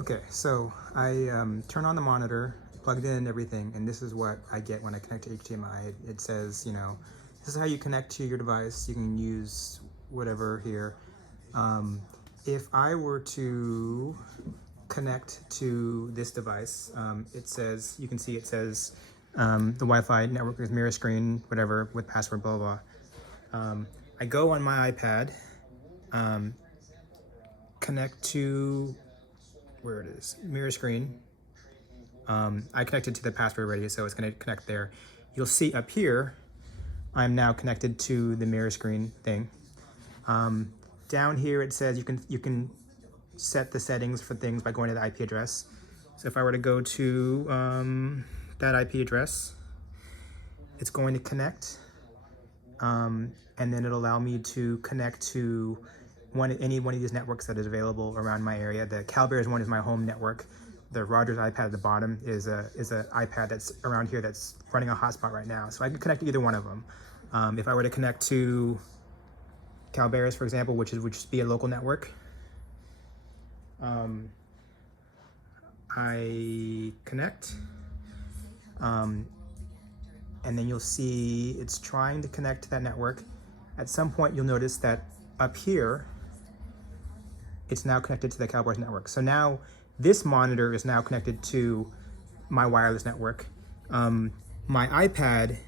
Okay, so I turn on the monitor, plugged in and everything, and this is what I get when I connect to HDMI. It says, this is how you connect to your device. You can use whatever here. If I were to connect to this device, it says, you can see it says the Wi-Fi network is mirror screen, whatever, with password, blah, blah, blah. I go on my iPad, connect to where it is, mirror screen. I connected to the password already, so it's going to connect there. You'll see up here, I'm now connected to the mirror screen thing. Down here it says you can set the settings for things by going to the IP address. So if I were to go to that IP address, it's going to connect, and then it'll allow me to connect to any one of these networks that is available around my area. The CalBears one is my home network. The Rogers iPad at the bottom is a iPad that's around here that's running a hotspot right now. So I can connect to either one of them. If I were to connect to CalBears, for example, which would just be a local network, I connect, and then you'll see it's trying to connect to that network. At some point, you'll notice that up here, it's now connected to the CalBears network. So now this monitor is now connected to my wireless network. My iPad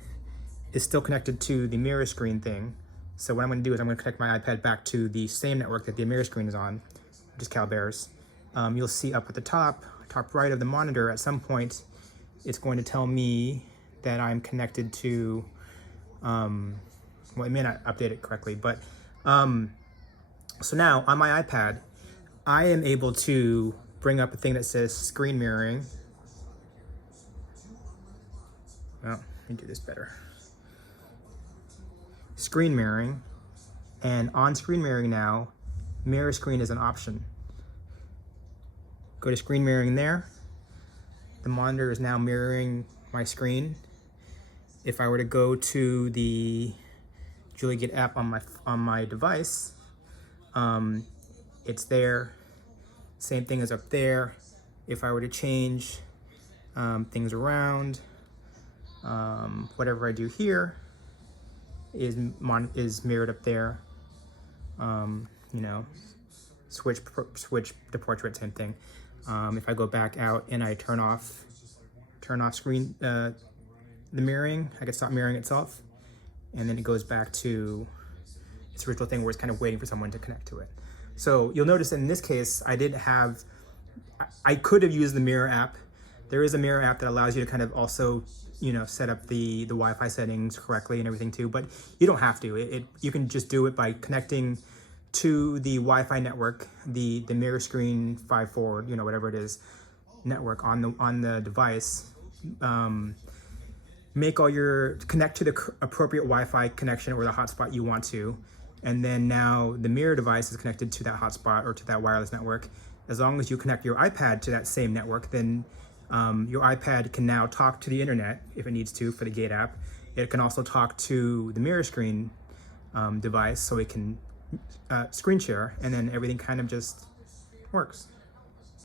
is still connected to the mirror screen thing. So what I'm going to do is I'm going to connect my iPad back to the same network that the mirror screen is on, which is CalBears. You'll see up at the top right of the monitor, at some point, it's going to tell me that I'm connected to, well, it may not update it correctly, but so now on my iPad, I am able to bring up a thing that says screen mirroring. Well, let me do this better. Screen mirroring, and on screen mirroring now, mirror screen is an option. Go to screen mirroring there. The monitor is now mirroring my screen. If I were to go to the JuliaGate app on my device, it's there. Same thing as up there. If I were to change things around, whatever I do here is mirrored up there. Switch to portrait, same thing. If I go back out and I turn off screen the mirroring, I can stop mirroring itself, and then it goes back to its original thing where it's kind of waiting for someone to connect to it. So you'll notice that in this case, I could have used the mirror app. There is a mirror app that allows you to kind of also, set up the Wi-Fi settings correctly and everything too, but you don't have to. You can just do it by connecting to the Wi-Fi network, the mirror screen 5.4, whatever it is, network on the device. Connect to the appropriate Wi-Fi connection or the hotspot you want to, and then now the mirror device is connected to that hotspot or to that wireless network. As long as you connect your iPad to that same network, then your iPad can now talk to the internet if it needs to for the Gate app. It can also talk to the mirror screen device, so it can screen share, and then everything kind of just works.